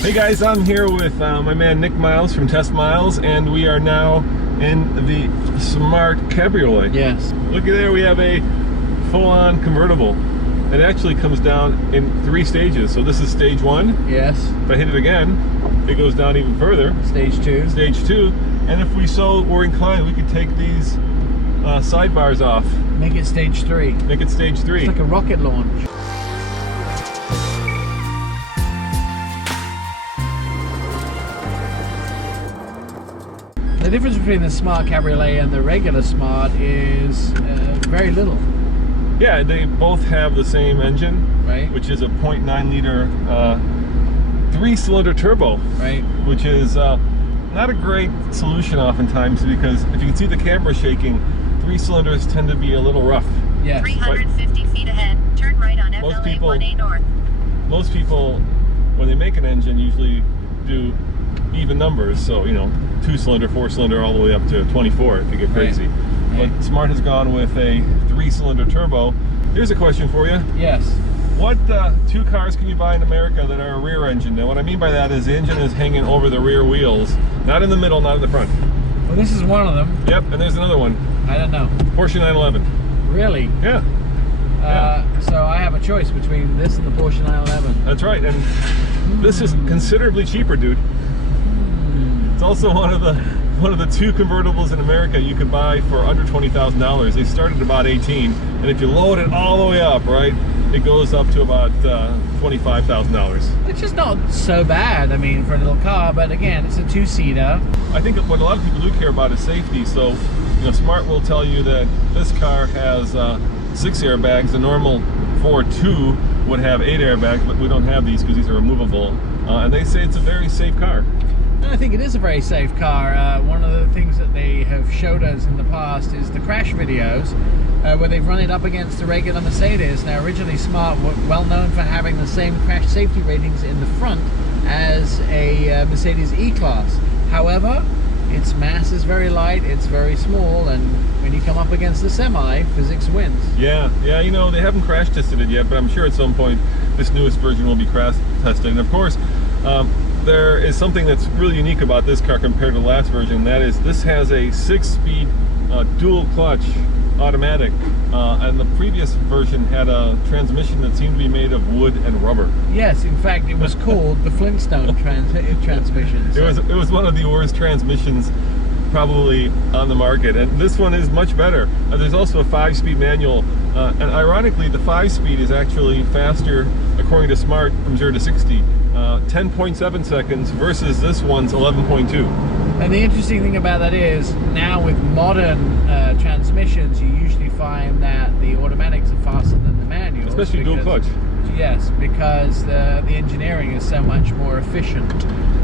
Hey guys, I'm here with my man Nick Miles from Test Miles, and we are now in the Smart Cabriolet. Yes. Look at there, we have a full-on convertible. It actually comes down in 3 stages. So this is stage 1. Yes. If I hit it again, it goes down even further. Stage 2. Stage 2. And if we so were inclined, we could take these sidebars off. Make it stage 3. Make it stage 3. It's like a rocket launch. The difference between the Smart Cabriolet and the regular Smart is very little. Yeah, they both have the same engine, right? Which is a 0.9 liter 3-cylinder turbo, right? Which is not a great solution oftentimes, because if you can see the camera shaking, 3 cylinders tend to be a little rough. Yeah. 350 feet ahead, turn right on FLA 1A North. Most people, when they make an engine, usually do even numbers, so 2-cylinder, 4-cylinder, all the way up to 24 if you get crazy. Right. But Smart has gone with a 3-cylinder turbo. Here's a question for you. Yes. What 2 cars can you buy in America that are rear engine? Now what I mean by that is the engine is hanging over the rear wheels, not in the middle, not in the front. Well, this is one of them. Yep, and there's another one. I don't know. Porsche 911. Really? Yeah. So I have a choice between this and the Porsche 911. That's right, and this is considerably cheaper, dude. It's also one of the 2 convertibles in America you could buy for under $20,000. They start at about 18, and if you load it all the way up, right, it goes up to about $25,000. Which is not so bad, I mean, for a little car, but again, it's a 2-seater. I think what a lot of people do care about is safety, so Smart will tell you that this car has 6 airbags. The normal 4.2 would have 8 airbags, but we don't have these because these are removable, and they say it's a very safe car. I think it is a very safe car. One of the things that they have showed us in the past is the crash videos where they've run it up against the regular Mercedes. Now originally Smart were well known for having the same crash safety ratings in the front as a Mercedes E-Class. However, its mass is very light, it's very small, and when you come up against the semi, physics wins. Yeah, they haven't crash tested it yet, but I'm sure at some point this newest version will be crash tested. And of course, there is something that's really unique about this car compared to the last version, and that is this has a 6-speed dual clutch automatic, and the previous version had a transmission that seemed to be made of wood and rubber. Yes, in fact it was called the Flintstone transmission. So. It was one of the worst transmissions probably on the market, and this one is much better. There's also a 5-speed manual, and ironically the 5-speed is actually faster, according to Smart, from 0 to 60. 10.7 seconds versus this one's 11.2. And the interesting thing about that is, now with modern transmissions, you usually find that the automatics are faster than the manuals. Especially dual clutch. Yes, because the engineering is so much more efficient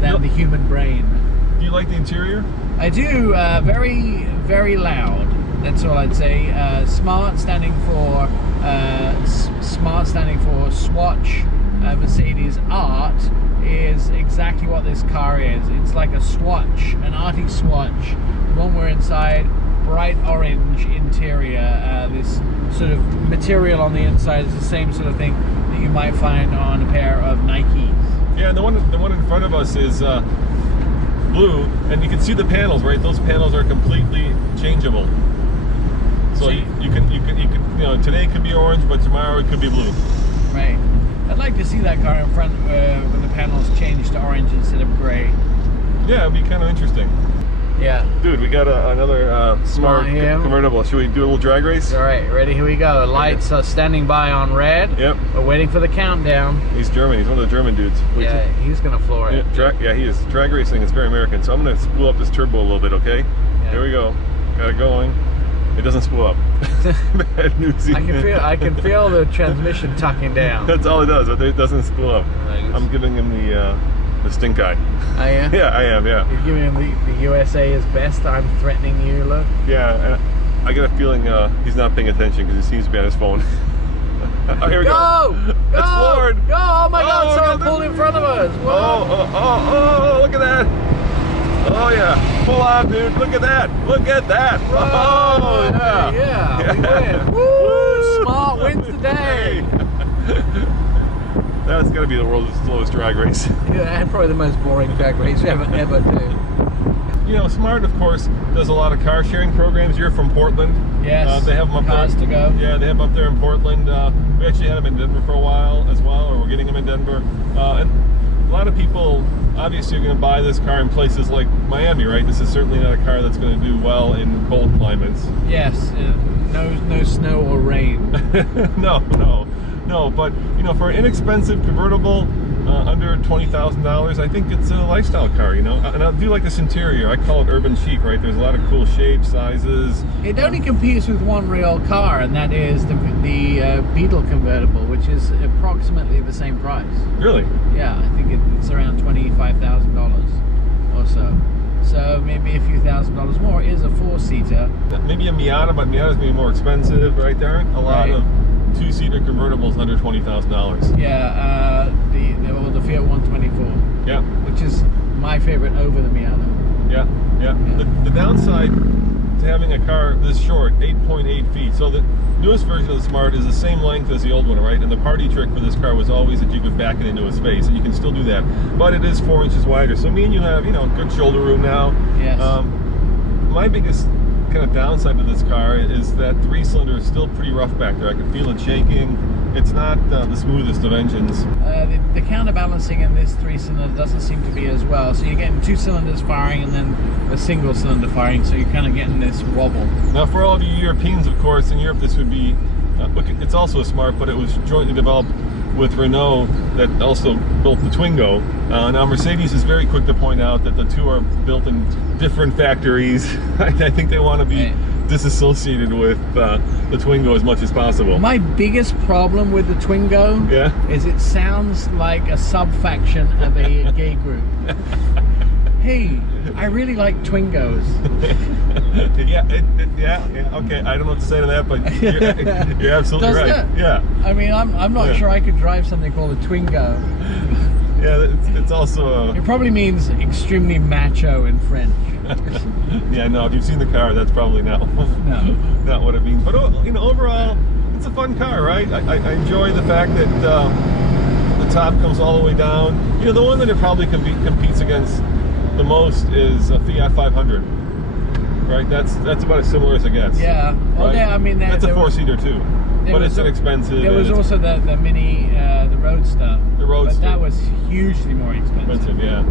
than the human brain. Do you like the interior? I do. Very, very loud. That's all I'd say. Smart standing for Swatch. Mercedes Art is exactly what this car is. It's like a swatch, an arty swatch. The one we're inside, bright orange interior. This sort of material on the inside is the same sort of thing that you might find on a pair of Nikes. Yeah, and the one in front of us is blue, and you can see the panels, right? Those panels are completely changeable. So you can today it could be orange, but tomorrow it could be blue. Right. I'd like to see that car in front when the panels change to orange instead of gray. Yeah, it'd be kind of interesting. Yeah. Dude, we got another Smart convertible. Should we do a little drag race? All right, ready? Here we go. Lights are standing by on red. Yep. We're waiting for the countdown. He's German. He's one of the German dududes. Yeah, he's gonna floor it. Yeah, he is. Drag racing is very American. So I'm gonna spool up this turbo a little bit, okay? Yeah. Here we go. Got it going. It doesn't spool up. Bad news. I can feel the transmission tucking down. That's all it does, but it doesn't spool up. Nice. I'm giving him the stink eye. Are you? Yeah, I am. Yeah. You're giving him the USA is best. I'm threatening you. Look. Yeah, and I get a feeling he's not paying attention because he seems to be on his phone. Oh, here we go. That's floored. Go! Oh my God! Someone pulled in front of us. Oh! Look at that. Oh yeah, pull on, dude. Look at that. Look at that. Oh yeah. We win. Woo! Smart wins the day. That's got to be the world's slowest drag race. Yeah, and probably the most boring drag race we ever do. You know, Smart, of course, does a lot of car sharing programs. You're from Portland. Yes. They have them up Cars there. to go. Yeah, they have them up there in Portland. We actually had them in Denver for a while as well, or we're getting them in Denver. And a lot of people obviously are going to buy this car in places like Miami, right? This is certainly not a car that's going to do well in cold climates. Yes. No snow or rain. No. But you know, for an inexpensive convertible. Under $20,000, I think it's a lifestyle car, you know. And I do like this interior. I call it urban chic, right? There's a lot of cool shapes, sizes. It only competes with one real car, and that is the Beetle convertible, which is approximately the same price. Really? Yeah, I think it's around $25,000 or so. So maybe a few $1,000s more. It is a 4-seater. Maybe a Miata, but Miata's maybe more expensive, right? There aren't a lot of 2-seater convertibles under $20,000. Yeah, the Fiat 124. Yeah. Which is my favorite over the Miata. Yeah. The downside to having a car this short, 8.8 feet. So the newest version of the Smart is the same length as the old one, right? And the party trick for this car was always that you could back it into a space, and you can still do that. But it is 4 inches wider. So me and you have, you know, good shoulder room now. Yes. My biggest kind of downside to this car is that 3-cylinder is still pretty rough back there. I can feel it shaking. It's not the smoothest of engines. The counterbalancing in this 3-cylinder doesn't seem to be as well. So you're getting 2 cylinders firing and then a single cylinder firing, so you're kind of getting this wobble. Now for all of you Europeans, of course, in Europe this would be, look, it's also a Smart, but it was jointly developed with Renault that also built the Twingo. Now Mercedes is very quick to point out that the two are built in different factories. I think they want to be disassociated with the Twingo as much as possible. My biggest problem with the Twingo is it sounds like a sub-faction of a gay group. Hey, I really like Twingos. yeah, okay, I don't know what to say to that, but you're absolutely right. It? Yeah. I mean, I'm not sure I could drive something called a Twingo. Yeah, it's also it probably means extremely macho in French. Yeah, no, if you've seen the car, that's probably not what it means. But you know, overall, it's a fun car, right? I enjoy the fact that the top comes all the way down. You know, the one that it probably competes against the most is a Fiat 500, right? That's about as similar as it gets. Yeah. Well, right? I mean, that's a 4-seater too, but it's inexpensive. There was also the Mini, the Roadster. The Roadster. But that was hugely more expensive. Yeah.